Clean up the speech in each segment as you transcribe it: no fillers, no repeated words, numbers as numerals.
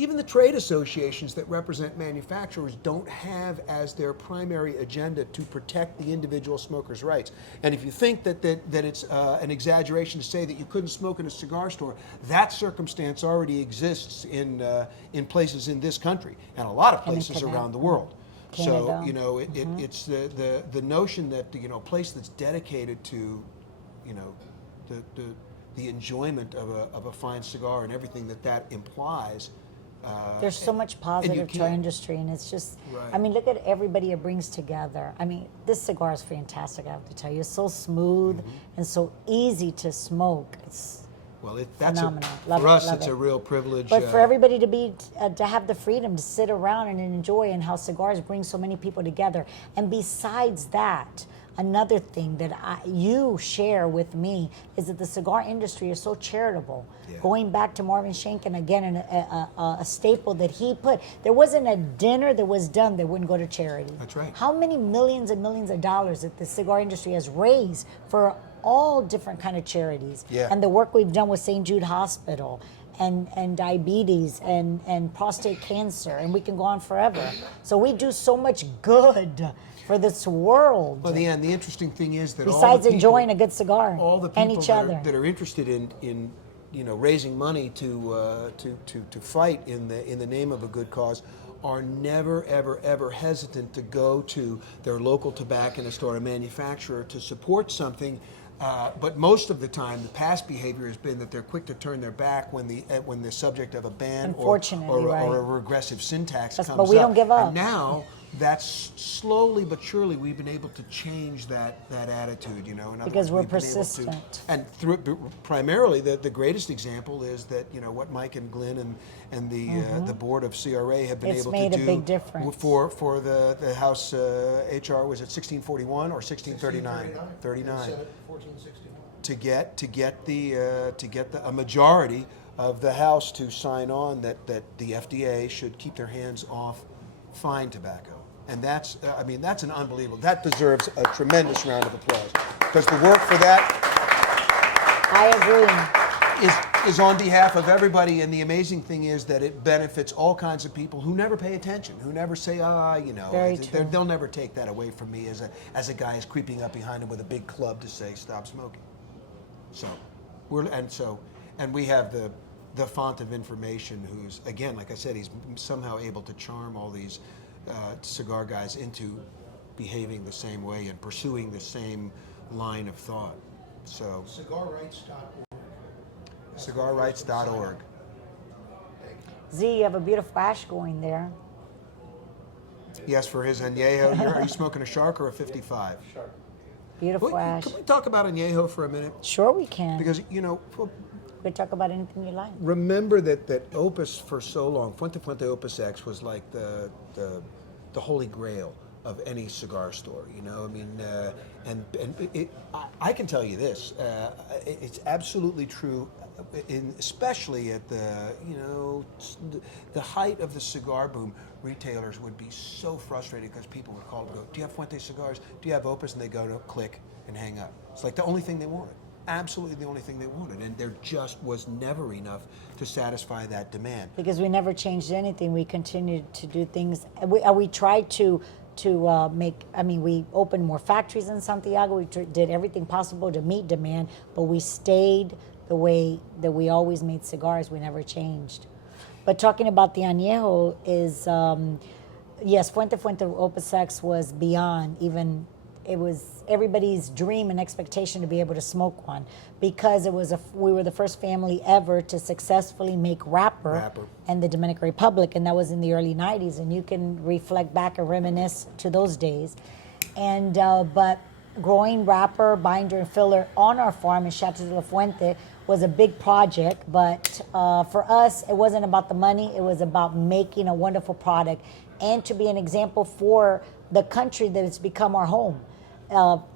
even the trade associations that represent manufacturers don't have as their primary agenda to protect the individual smoker's rights. And if you think that it's an exaggeration to say that you couldn't smoke in a cigar store, that circumstance already exists in places in this country and a lot of places around the world. Canada. So, you know, it's the notion that, you know, a place that's dedicated to, you know, the enjoyment of a fine cigar and everything that implies. There's so much positive to our industry, and it's just, right. I mean, look at everybody it brings together. I mean, this cigar is fantastic, I have to tell you. It's so smooth and so easy to smoke. It's phenomenal. For us, it's a real privilege. But for everybody to be to have the freedom to sit around and enjoy, and how cigars bring so many people together. And besides that, another thing that you share with me is that the cigar industry is so charitable. Yeah. Going back to Marvin Shanken again, and a staple that he put, there wasn't a dinner that was done that wouldn't go to charity. That's right. How many millions and millions of dollars that the cigar industry has raised for all different kind of charities. Yeah. And the work we've done with St. Jude Hospital and diabetes and prostate cancer, and we can go on forever. So we do so much good for this world. Well, the interesting thing is that besides all the people, enjoying a good cigar, all the people and each other that are interested in you know, raising money to fight in the name of a good cause are never, ever, ever hesitant to go to their local tobacconist or a manufacturer to support something. But most of the time, the past behavior has been that they're quick to turn their back when the subject of a ban or a regressive syntax comes up. But we don't give up. And now, that's slowly but surely we've been able to change that attitude, you know. Because we're persistent. And primarily, the greatest example is that, you know, what Mike and Glenn and the board of CRA have been able to do. It's made a big difference. For the House HR, was it 1641 or 1639? 39. Senate 1461. To get a majority of the House to sign on that the FDA should keep their hands off fine tobacco. And that's an unbelievable, that deserves a tremendous round of applause. Because the work for that I agree. Is on behalf of everybody, and the amazing thing is that it benefits all kinds of people who never pay attention, who never say, you know, they'll never take that away from me as a guy is creeping up behind him with a big club to say, stop smoking. So, we have the font of information who's, again, like I said, he's somehow able to charm all these cigar guys into behaving the same way and pursuing the same line of thought. So cigarrights.org. Z, you have a beautiful ash going there. Yes, for his añejo. Are you smoking a Shark or a 55? Shark. Beautiful ash. Can we talk about añejo for a minute? Sure we can. Because, you know, we could talk about anything you like. Remember that Opus for so long, Fuente Opus X was like the holy grail of any cigar store, you know. I mean, I can tell you this: it's absolutely true. Especially at the height of the cigar boom, retailers would be so frustrated because people would call and go, "Do you have Fuente cigars? Do you have Opus?" And they go to click and hang up. It's like the only thing they wanted. Absolutely the only thing they wanted, and there just was never enough to satisfy that demand. Because we never changed anything. We continued to do things. We tried to make. I mean, we opened more factories in Santiago. We did everything possible to meet demand, but we stayed the way that we always made cigars. We never changed. But talking about the añejo is, yes, Fuente Opus X was beyond even. It was everybody's dream and expectation to be able to smoke one, because we were the first family ever to successfully make wrapper in the Dominican Republic, and that was in the early 90s, and you can reflect back and reminisce to those days. And but growing wrapper, binder, and filler on our farm in Chateau de la Fuente was a big project, but for us, it wasn't about the money, it was about making a wonderful product and to be an example for the country that it's become our home.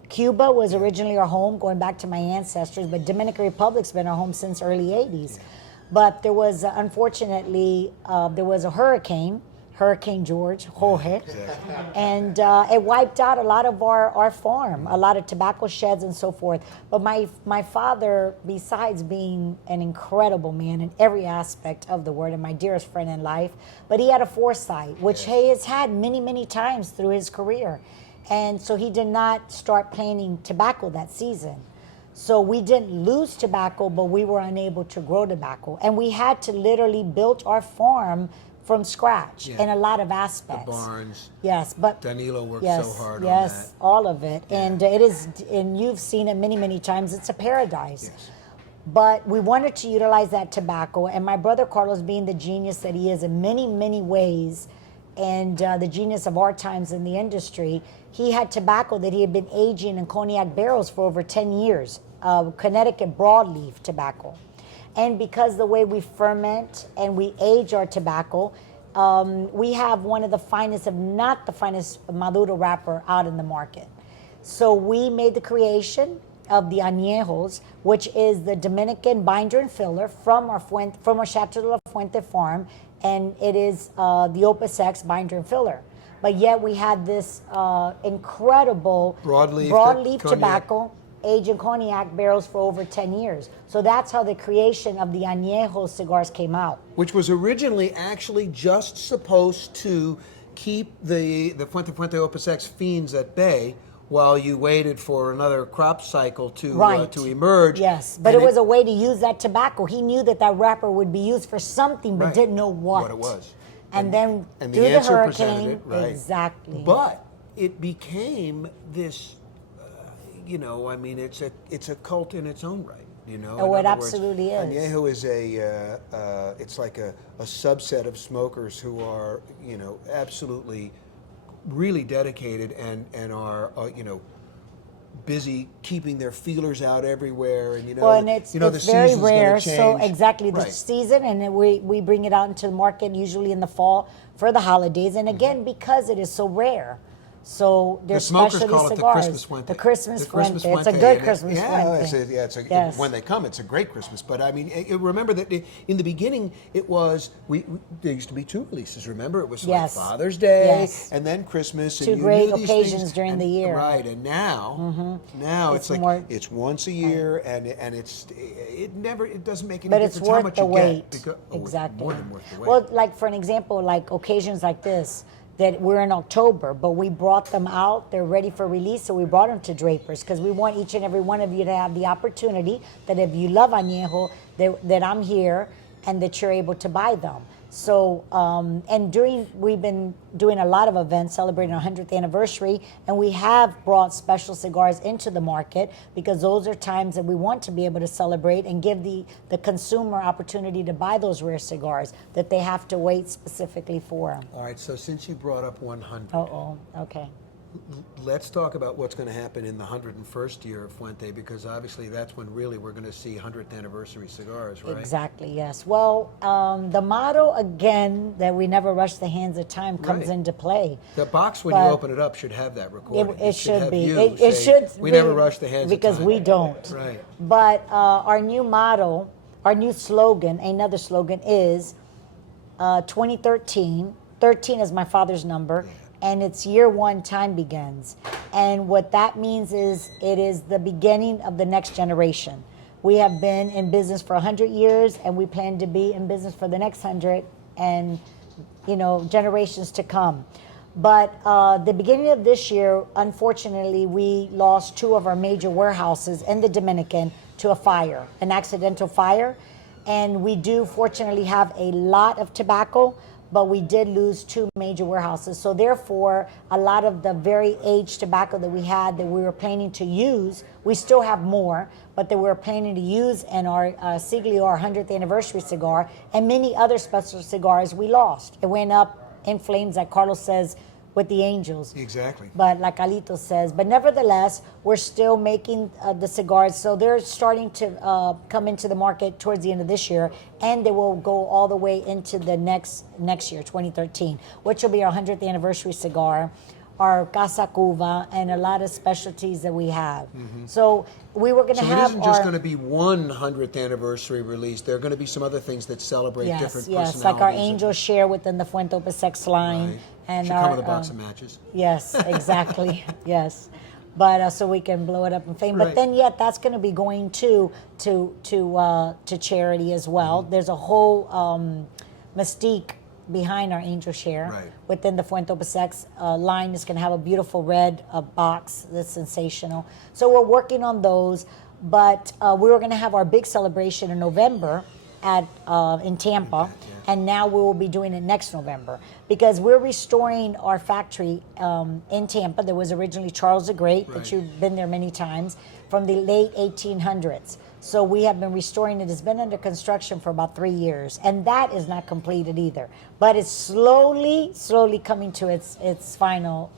Cuba was originally our home, going back to my ancestors, but Dominican Republic's been our home since early 80s. But there was, unfortunately, there was a hurricane Hurricane George, Jorge. Exactly. And it wiped out a lot of our farm, a lot of tobacco sheds and so forth. But my father, besides being an incredible man in every aspect of the word and my dearest friend in life, but he had a foresight, which he has had many, many times through his career. And so he did not start planting tobacco that season. So we didn't lose tobacco, but we were unable to grow tobacco. And we had to literally build our farm from scratch in a lot of aspects. The barns. Yes, but Danilo worked yes, so hard on that. yes, all of it. And it is, and you've seen it many, many times. It's a paradise. Yes. But we wanted to utilize that tobacco, and my brother Carlos, being the genius that he is in many, many ways, and the genius of our times in the industry, he had tobacco that he had been aging in cognac barrels for over 10 years, Connecticut broadleaf tobacco. And because the way we ferment and we age our tobacco, we have one of the finest, if not the finest, Maduro wrapper out in the market. So we made the creation of the añejos, which is the Dominican binder and filler from our Chateau de la Fuente farm, and it is the Opus X binder and filler. But yet we had this incredible broadleaf tobacco aged in cognac barrels for over 10 years. So that's how the creation of the añejo cigars came out. Which was originally actually just supposed to keep the Fuente Opus X fiends at bay while you waited for another crop cycle to emerge. Yes, but it was a way to use that tobacco. He knew that wrapper would be used for something, but didn't know what it was. And then and through the the answer hurricane, presented it, exactly. But it became this, it's a cult in its own right. Oh, it absolutely is. Añejo is it's like a subset of smokers who are, absolutely really dedicated and are, busy keeping their feelers out everywhere, and and it's the very season's rare. gonna change. So exactly the season, and then we bring it out into the market usually in the fall for the holidays, and again because it is so rare. So there's specialty call it cigars. the Christmas Fuente. The Christmas Fuente. It's a good Christmas Fuente. When they come, it's a great Christmas. But I mean, remember that in the beginning, it was there used to be two releases. Remember, it was like Father's Day and then Christmas. Two and great occasions during the year. Right, and now it's like more, it's once a year, and it doesn't make any difference how much you get. Because, exactly. It's more than worth the wait. Well, like for an example, like occasions like this. That we're in October, but we brought them out. They're ready for release, so we brought them to Draper's because we want each and every one of you to have the opportunity that if you love añejo, that I'm here and that you're able to buy them. So, we've been doing a lot of events celebrating our 100th anniversary, and we have brought special cigars into the market because those are times that we want to be able to celebrate and give the consumer opportunity to buy those rare cigars that they have to wait specifically for. All right, so since you brought up 100. Okay. Let's talk about what's going to happen in the 101st year of Fuente, because obviously that's when really we're going to see 100th anniversary cigars, right? Exactly, yes. Well, the motto, again, that we never rush the hands of time comes into play. The box, when you open it up, should have that recording. It should be. It should we be, never rush the hands of time. because we don't. Right. But our new motto, our new slogan, another slogan is 2013. 13 is my father's number. And it's year one, time begins. And what that means is it is the beginning of the next generation. We have been in business for 100 years, and we plan to be in business for the next 100 and, generations to come. But the beginning of this year, unfortunately, we lost two of our major warehouses in the Dominican to a fire, an accidental fire. And we do fortunately have a lot of tobacco, but we did lose two major warehouses. So therefore, a lot of the very aged tobacco that we had that we were planning to use, we still have more, but that we were planning to use in our Siglio, our 100th anniversary cigar, and many other special cigars we lost. It went up in flames, like Carlos says, with the angels. Exactly. But like Alito says, but nevertheless, we're still making the cigars. So they're starting to come into the market towards the end of this year, and they will go all the way into the next year, 2013, which will be our 100th anniversary cigar. our Casa Cuba, and a lot of specialties that we have. So we were going to So have it isn't just going to be one 100th anniversary release. There are going to be some other things that celebrate different personalities. Yes, like our Angel Share within the Fuente Pasex line. Right. And Should our, come with a box of matches. Yes, exactly. Yes, but so we can blow it up in fame. Right. But then, yet, that's going to be going to charity as well. There's a whole mystique behind our Angel Share. Right. Within the Fuente Pasex line is going to have a beautiful red box that's sensational. So we're working on those. But we were going to have our big celebration in November in Tampa, and now we will be doing it next November because we're restoring our factory in Tampa. There was originally Charles the Great, that you've been there many times, from the late 1800s. So we have been restoring it. It's been under construction for about 3 years, and that is not completed either. But it's slowly coming to its final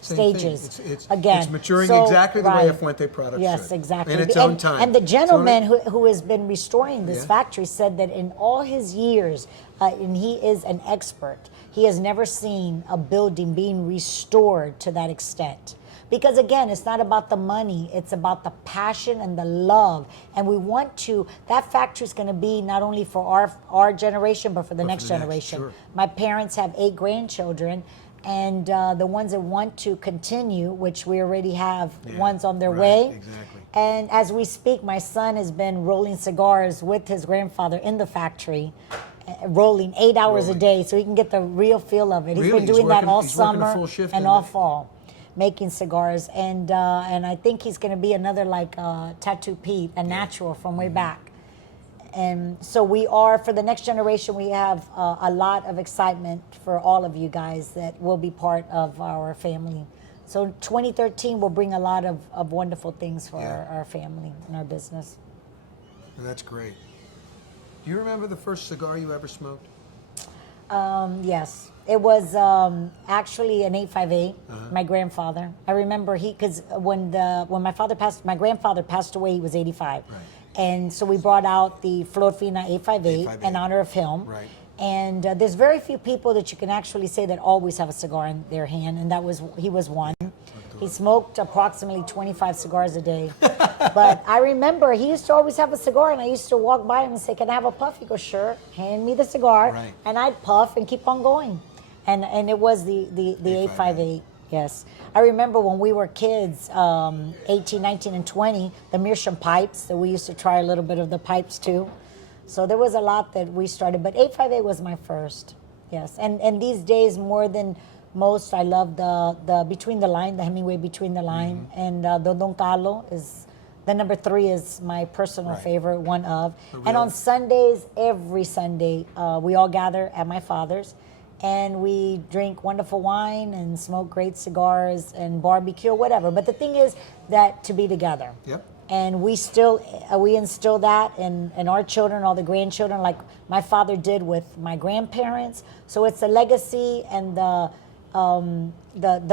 stages. It's maturing exactly the way a Fuente product should. Yes, exactly. In its own time. And the gentleman who has been restoring this factory said that in all his years, and he is an expert, he has never seen a building being restored to that extent. Because again, it's not about the money, it's about the passion and the love. And we want that factory is going to be not only for our generation, but for the next generation. Sure. My parents have 8 grandchildren, and the ones that want to continue, which we already have ones on their way. Exactly. And as we speak, my son has been rolling cigars with his grandfather in the factory, rolling 8 hours a day, so he can get the real feel of it. He's been doing that all summer and all fall, making cigars, and I think he's going to be another like Tattoo Pete, a natural from way back. And so we are, for the next generation, we have a lot of excitement for all of you guys that will be part of our family. So 2013 will bring a lot of wonderful things for our family and our business. And that's great. Do you remember the first cigar you ever smoked? Yes. It was actually an 858. My grandfather. I remember because when my grandfather passed away, he was 85. Right. And so we brought out the Flor Fina 858 in honor of him. Right. And there's very few people that you can actually say that always have a cigar in their hand, and he was one. He smoked approximately 25 cigars a day. But I remember he used to always have a cigar, and I used to walk by him and say, "Can I have a puff?" He goes, "Sure." Hand me the cigar, and I'd puff and keep on going. And it was the 858. Yes. I remember when we were kids, 18, 19, and 20, the Meerschaum pipes, that we used to try a little bit of the pipes too. So there was a lot that we started, but 858 was my first. Yes. And these days, more than most, I love the Between the Line, the Hemingway Between the Line. And the Don Carlo is, the number 3 is my personal favorite, one of. And on Sundays, every Sunday, we all gather at my father's, and we drink wonderful wine and smoke great cigars and barbecue or whatever. But the thing is that to be together. Yep. And we instill that in our children, all the grandchildren, like my father did with my grandparents. So it's a legacy and the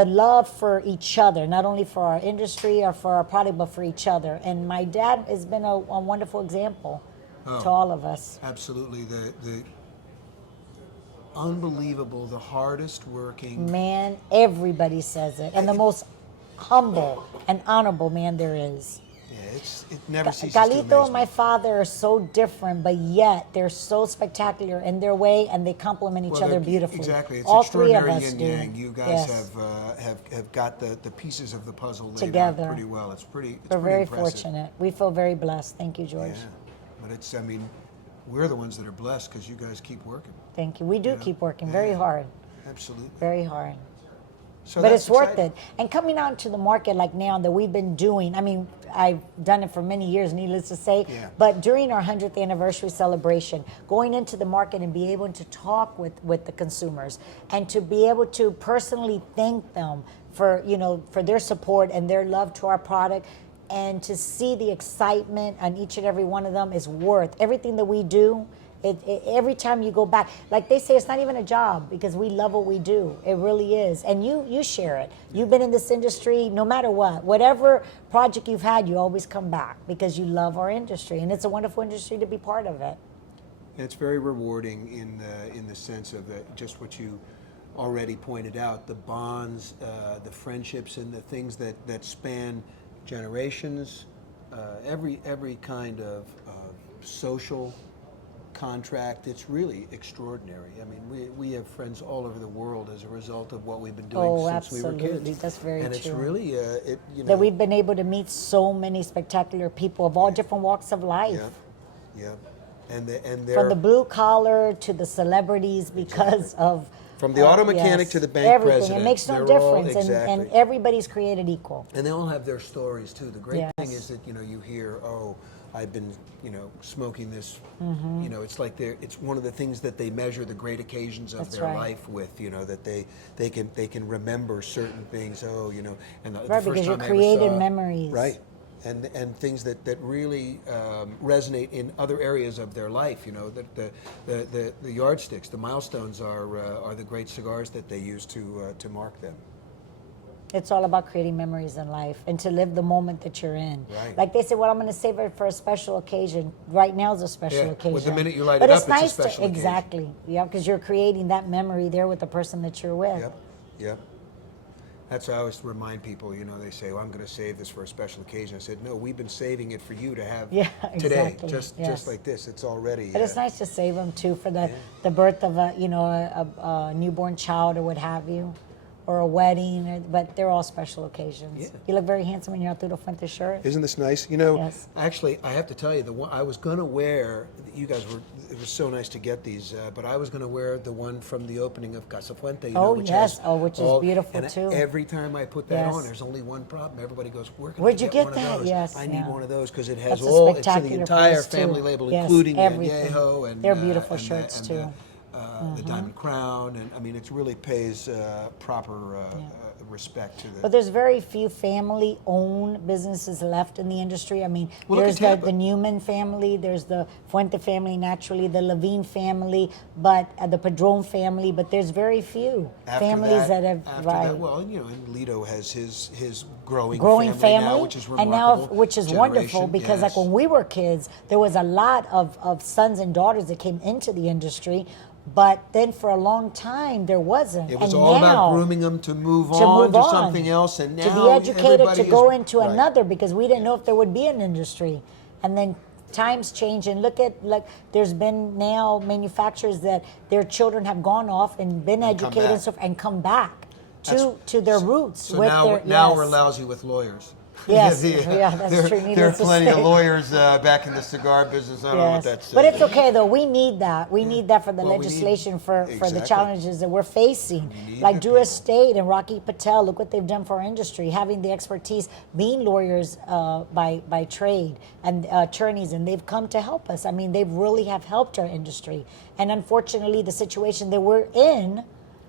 love for each other, not only for our industry or for our product, but for each other. And my dad has been a wonderful example to all of us. Absolutely. The unbelievable, the hardest working man. Everybody says it, and the most humble and honorable man there is. Yeah, it never ceases to amaze Galito and me. my father are so different, but yet they're so spectacular in their way, and they complement each other beautifully. Exactly, it's all 3 of extraordinary us yin do. yang. You guys Yes. have got the pieces of the puzzle laid Together. out pretty well. We're We're very impressive. fortunate. We feel very blessed. Thank you, George. Yeah, but we're the ones that are blessed because you guys keep working. Thank you. We do keep working very hard, Absolutely. very hard. So But that's it's worth exciting. it. And coming out to the market like now that we've been doing, I've done it for many years, needless to say, but during our 100th anniversary celebration, going into the market and be able to talk with the consumers and to be able to personally thank them for their support and their love to our product, and to see the excitement on each and every one of them is worth everything that we do. Every time you go back, like they say, it's not even a job because we love what we do. It really is. And you share it. You've been in this industry no matter what. Whatever project you've had, you always come back because you love our industry. And it's a wonderful industry to be part of it. It's very rewarding in the sense of just what you already pointed out, the bonds, the friendships, and the things that span generations, every kind of social contract. It's really extraordinary. I mean, we have friends all over the world as a result of what we've been doing since we were kids. Absolutely, that's very true. And it's really, that we've been able to meet so many spectacular people of all different walks of life. Yeah. And they're from the blue collar to the celebrities because of from the auto mechanic to the bank everything. president. It makes no difference, and everybody's created equal. And they all have their stories too. The great thing is that you hear, oh, I've been smoking this. It's like it's one of the things that they measure the great occasions of their life with. That they can remember certain things. Oh, and the first because time you created saw, memories. Right. And things that really resonate in other areas of their life. That the yardsticks, the milestones are the great cigars that they use to mark them. It's all about creating memories in life and to live the moment that you're in. Right. Like they say, well, I'm going to save it for a special occasion. Right now is a special occasion. Well, the minute you light but it it's up, nice it's a special occasion. Exactly. Yeah, because you're creating that memory there with the person that you're with. Yep. That's how I always remind people, they say, well, I'm going to save this for a special occasion. I said, no, we've been saving it for you to have today, just like this. It's already. But it's nice to save them too for the birth of a newborn child or what have you, or a wedding. But they're all special occasions. Yeah. You look very handsome in your Arturo Fuente shirt. Isn't this nice? Actually, I have to tell you, the one I was going to wear. It was so nice to get these, but I was going to wear the one from the opening of Casa Fuente. Which is beautiful and too. Every time I put that on, there's only one problem. Everybody goes, "Where'd you get one that?" of those? Yes, I need one of those because it has it's the entire family label, including the añejo, and they're beautiful shirts too. The diamond crown, and I mean, it really pays proper respect to the. But there's very few family-owned businesses left in the industry. I mean, there's the Newman family, there's the Fuente family, naturally, the Levine family, but the Padron family. But there's very few families that have. Well, and Lido has his growing family now, which is remarkable. And now, which is wonderful because, like when we were kids, there was a lot of sons and daughters that came into the industry. But then for a long time, there wasn't. It was all about grooming them to move on to something else. And now to be educated, to go into another, because we didn't know if there would be an industry. And then times change, and look at, there's been now manufacturers that their children have gone off and been educated and come back to their roots. So now we're lousy with lawyers. Yes, that's true. There are plenty of lawyers back in the cigar business. I don't know what that says. But it's okay, though. We need that. We need that for the legislation, for the challenges that we're facing. Like Drew Estate and Rocky Patel, look what they've done for our industry, having the expertise, being lawyers by trade and attorneys, and they've come to help us. I mean, they really have helped our industry. And unfortunately, the situation that we're in,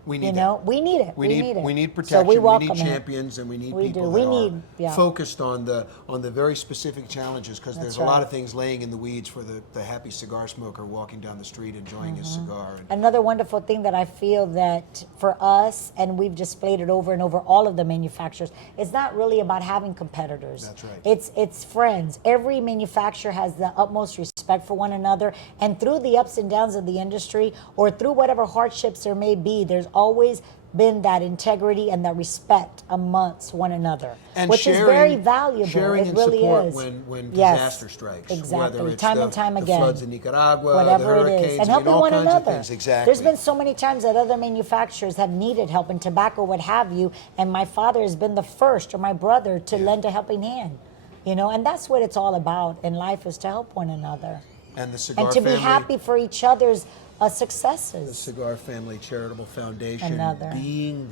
we need it. We need it. We need protection. So we need champions, and we need people that are focused on the very specific challenges. Because there's a lot of things laying in the weeds for the happy cigar smoker walking down the street enjoying his cigar. Another wonderful thing that I feel that for us, and we've displayed it over and over, all of the manufacturers, it's not really about having competitors. That's right. It's friends. Every manufacturer has the utmost respect for one another, and through the ups and downs of the industry, or through whatever hardships there may be, there's always been that integrity and that respect amongst one another, and which is very valuable. Sharing it really and is. when disaster strikes. Exactly. Whether it's time and time again. The floods in Nicaragua, whatever the hurricanes, it is, and helping all one kinds another. Of things. Exactly. There's been so many times that other manufacturers have needed help in tobacco, what have you, and my father has been the first, or my brother, to lend a helping hand. And that's what it's all about in life, is to help one another. And the cigar family, be happy for each other's successes. The Cigar Family Charitable Foundation being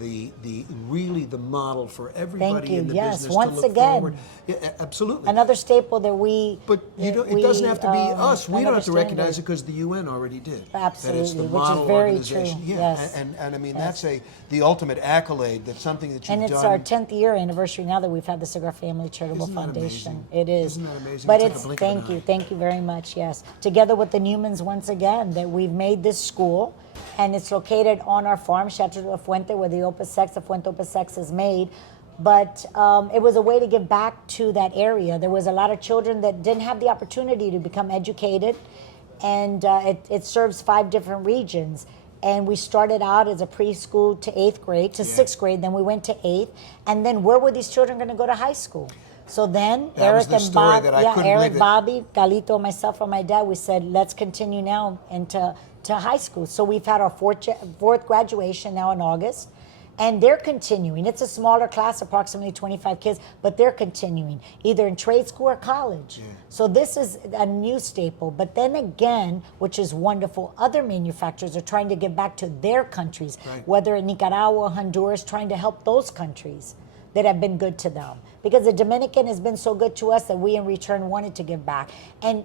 really the model for everybody in the business once to look again. forward. Yeah, absolutely. Another staple that we. But it doesn't have to be us. We don't have to recognize it because the UN already did. Absolutely, that it's the which model is very organization. true. Yeah, yes. and I mean that's the ultimate accolade. That's something that you've done. And it's our 10th year anniversary now that we've had the Cigar Family Charitable Foundation. Amazing? It is. Isn't that amazing? But it's like thank you very much. Yes, together with the Newmans once again, that we've made this school. And it's located on our farm, Chateau de Fuente, where the Fuente Opus X is made. But it was a way to give back to that area. There was a lot of children that didn't have the opportunity to become educated, and it serves 5 different regions. and we started out as a preschool to 8th grade, to 6th grade, then we went to 8th, and then where were these children going to go to high school? So then That Eric was the and story Bob, that I couldn't Eric, believe that- Bobby, Galito, myself, and my dad, we said, let's continue now into high school. So we've had our fourth graduation now in August. And they're continuing. It's a smaller class, approximately 25 kids, but they're continuing, either in trade school or college. Yeah. So this is a new staple. But then again, which is wonderful, other manufacturers are trying to give back to their countries, Right. whether in Nicaragua, Honduras, trying to help those countries that have been good to them. Because the Dominican has been so good to us that we in return wanted to give back. And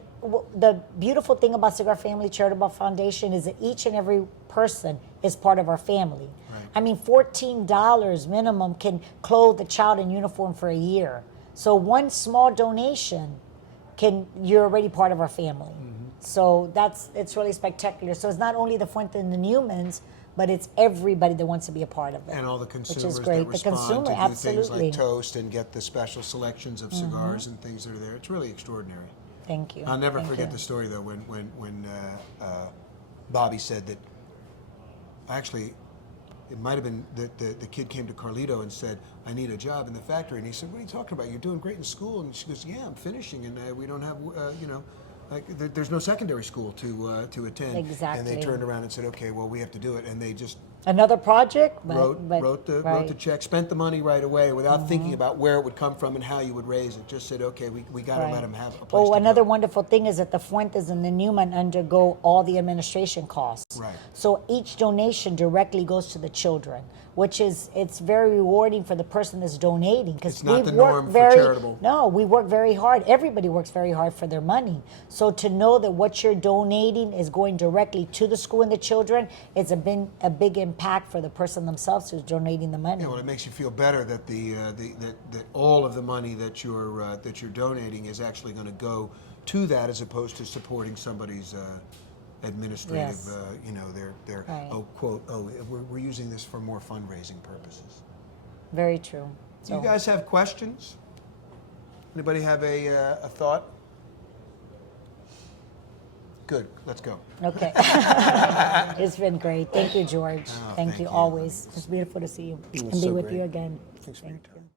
the beautiful thing about Cigar Family Charitable Foundation is that each and every person is part of our family. Right. I mean, $14 minimum can clothe a child in uniform for a year. So one small donation you're already part of our family. So it's really spectacular. So it's not only the Fuente and the Newmans, but it's everybody that wants to be a part of it. And all the consumers which is great. that respond to do things Absolutely. like toast and get the special selections of cigars and things that are there. It's really extraordinary. Thank you. I'll never Thank forget you. the story though when Bobby said that. Actually, it might have been that the kid came to Carlito and said, "I need a job in the factory," and he said, "What are you talking about? You're doing great in school." And she goes, "Yeah, I'm finishing, and we don't have there's no secondary school to attend." Exactly. And they turned around and said, "Okay, well, we have to do it," and they just Another project? wrote the check, spent the money right away without thinking about where it would come from and how you would raise it. Just said, okay, we got to let them have a place to another go. wonderful thing is that the Fuentes and the Newman undergo all the administration costs. Right. So each donation directly goes to the children, which it's very rewarding for the person that's donating. It's not the norm for charitable. No, we work very hard. Everybody works very hard for their money. So to know that what you're donating is going directly to the school and the children, it's a big impact for the person themselves who's donating the money. Yeah, well, it makes you feel better that that all of the money that you're donating is actually going to go to that, as opposed to supporting somebody's administrative. Yes. Their Right. we're using this for more fundraising purposes. Very true. Do you guys have questions? Anybody have a thought? Good. Let's go. Okay. It's been great. Thank you, George. Oh, thank thank you you. always. It's beautiful to see you It was and be so with great. you again. Thanks for your Thank time. you.